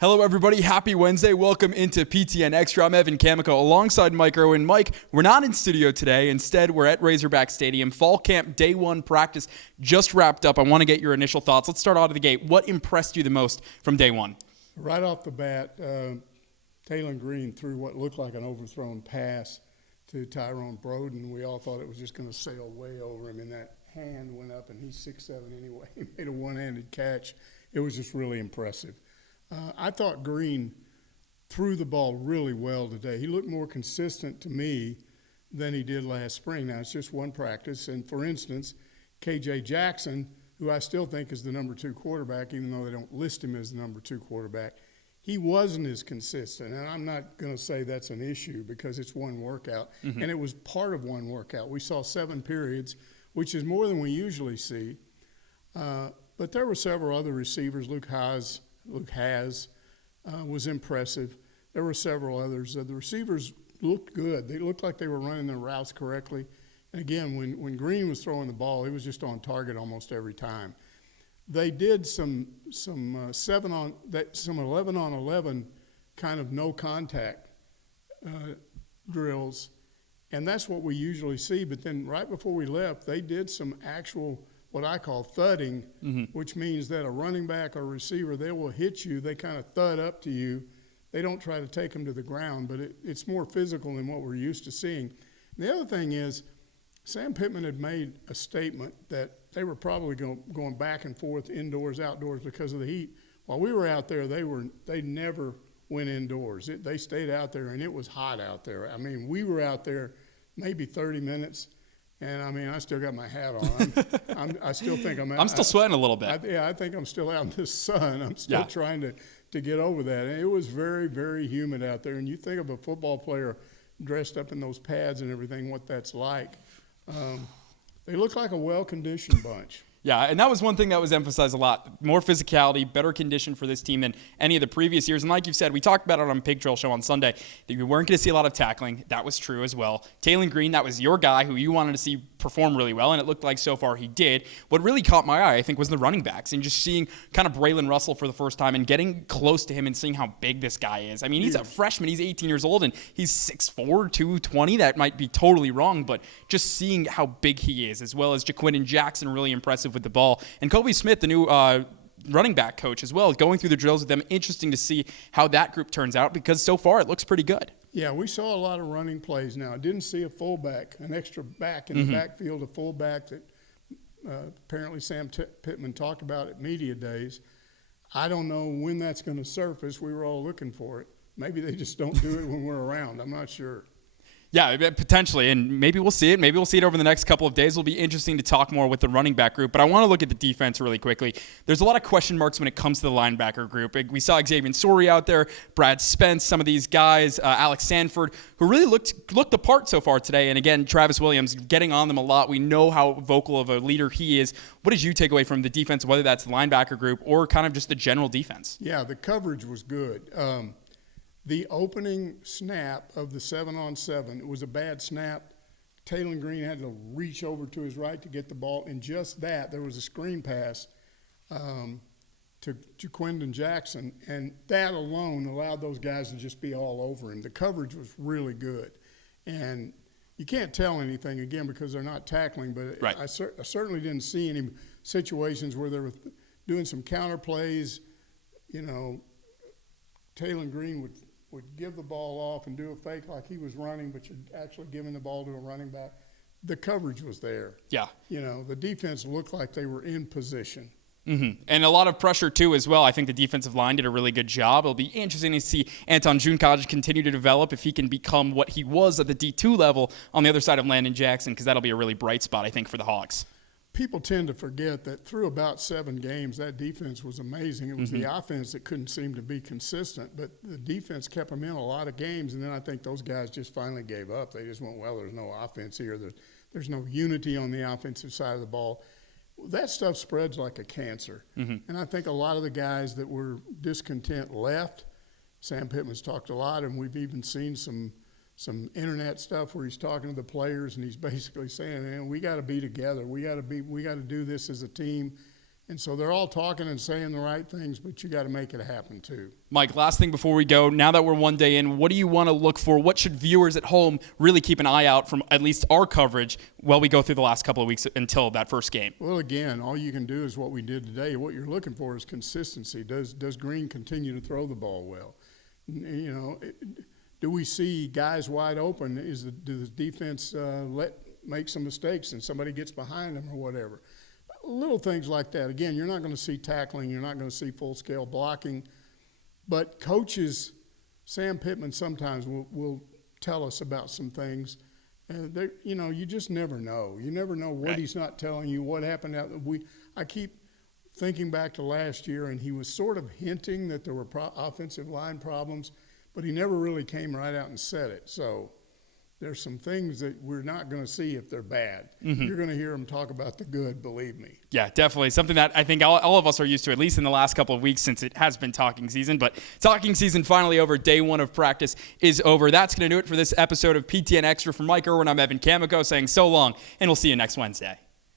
Hello, everybody. Happy Wednesday. Welcome into PTN Extra. I'm Evan Kamiko alongside Mike Irwin. Mike, we're not in studio today. Instead, we're at Razorbacks Stadium. Fall camp day one practice just wrapped up. I want to get your initial thoughts. Let's start out of the gate. What impressed you the most from day one? Right off the bat, Taylor Green threw what looked like an overthrown pass to Tyrone Broden. We all thought it was just going to sail way over him, and that hand went up, and he's 6'7" anyway. He made a one-handed catch. It was just really impressive. I thought Green threw the ball really well today. He looked more consistent to me than he did last spring. Now, it's just one practice. And, for instance, K.J. Jackson, who I still think is the number 2 quarterback, even though they don't list him as the number 2 quarterback, he wasn't as consistent. And I'm not going to say that's an issue because it's one workout. And it was part of one workout. We saw 7 periods, which is more than we usually see. But there were several other receivers. Luke Haas was impressive. There were several others. The receivers looked good. They looked like they were running their routes correctly. And again, when Green was throwing the ball, he was just on target almost every time. They did some 11 on 11 kind of no contact drills, and that's what we usually see. But then right before we left, they did some actual what I call thudding, which means that a running back or receiver, they will hit you. They kind of thud up to you. They don't try to take them to the ground, but it's more physical than what we're used to seeing. And the other thing is, Sam Pittman had made a statement that they were probably going back and forth indoors, outdoors because of the heat. While we were out there, they never went indoors. They stayed out there, and it was hot out there. I mean, we were out there maybe 30 minutes. And, I mean, I still got my hat on. I still think I'm still sweating a little bit. I think I'm still out in the sun. I'm still trying to get over that. And it was very, very humid out there. And you think of a football player dressed up in those pads and everything, what that's like. They look like a well-conditioned bunch. Yeah, and that was one thing that was emphasized a lot. More physicality, better condition for this team than any of the previous years. And like you said, we talked about it on Pig Drill Show on Sunday, that we weren't going to see a lot of tackling. That was true as well. Taylor Green, that was your guy who you wanted to see perform really well, and it looked like so far he did. What really caught my eye, I think, was the running backs and just seeing kind of Braylon Russell for the first time and getting close to him and seeing how big this guy is. I mean, he's a freshman. He's 18 years old, and he's 6'4", 220. That might be totally wrong, but just seeing how big he is, as well as Jaquindon Jackson, really impressive with the ball. And Kobe Smith, the new running back coach as well, going through the drills with them. Interesting to see how that group turns out because so far it looks pretty good. Yeah, we saw a lot of running plays now. I didn't see a fullback, an extra back in the backfield, a fullback that apparently Sam Pittman talked about at media days. I don't know when that's going to surface. We were all looking for it. Maybe they just don't do it when we're around. I'm not sure. Yeah, potentially, and maybe we'll see it. Maybe we'll see it over the next couple of days. It'll be interesting to talk more with the running back group, but I want to look at the defense really quickly. There's a lot of question marks when it comes to the linebacker group. We saw Xavier Sori out there, Brad Spence, some of these guys, Alex Sanford, who really looked the part so far today, and again, Travis Williams getting on them a lot. We know how vocal of a leader he is. What did you take away from the defense, whether that's the linebacker group or kind of just the general defense? Yeah, the coverage was good. The opening snap of the 7-on-7, it was a bad snap. Taylor Green had to reach over to his right to get the ball, and just that, there was a screen pass to Jaquindon Jackson, and that alone allowed those guys to just be all over him. The coverage was really good. And you can't tell anything, again, because they're not tackling, but right. I certainly didn't see any situations where they were doing some counter plays. You know, Taylor Green would give the ball off and do a fake like he was running, but you're actually giving the ball to a running back. The coverage was there. Yeah. You know, the defense looked like they were in position. And a lot of pressure, too, as well. I think the defensive line did a really good job. It'll be interesting to see Anton Junkaj continue to develop if he can become what he was at the D2 level on the other side of Landon Jackson, because that'll be a really bright spot, I think, for the Hawks. People tend to forget that through about 7 games, that defense was amazing. It was the offense that couldn't seem to be consistent, but the defense kept them in a lot of games, and then I think those guys just finally gave up. They just went, well, there's no offense here. There's no unity on the offensive side of the ball. That stuff spreads like a cancer, and I think a lot of the guys that were discontent left. Sam Pittman's talked a lot, and we've even seen some internet stuff where he's talking to the players and he's basically saying, man, we got to be together. We got to do this as a team. And so they're all talking and saying the right things, but you got to make it happen too. Mike, last thing before we go, now that we're one day in, what do you want to look for? What should viewers at home really keep an eye out from at least our coverage while we go through the last couple of weeks until that first game? Well, again, all you can do is what we did today. What you're looking for is consistency. Does Green continue to throw the ball well? You know, do we see guys wide open? Do the defense make some mistakes and somebody gets behind them or whatever? Little things like that. Again, you're not going to see tackling. You're not going to see full-scale blocking. But coaches, Sam Pittman sometimes will tell us about some things. You know, you just never know. You never know what he's not telling you, what happened. I keep thinking back to last year, and he was sort of hinting that there were offensive line problems, but he never really came right out and said it. So there's some things that we're not going to see if they're bad. Mm-hmm. You're going to hear them talk about the good, believe me. Yeah, definitely. Something that I think all of us are used to, at least in the last couple of weeks since it has been talking season. But talking season finally over. Day one of practice is over. That's going to do it for this episode of PTN Extra. For Mike Irwin, I'm Evan Kamiko saying so long, and we'll see you next Wednesday.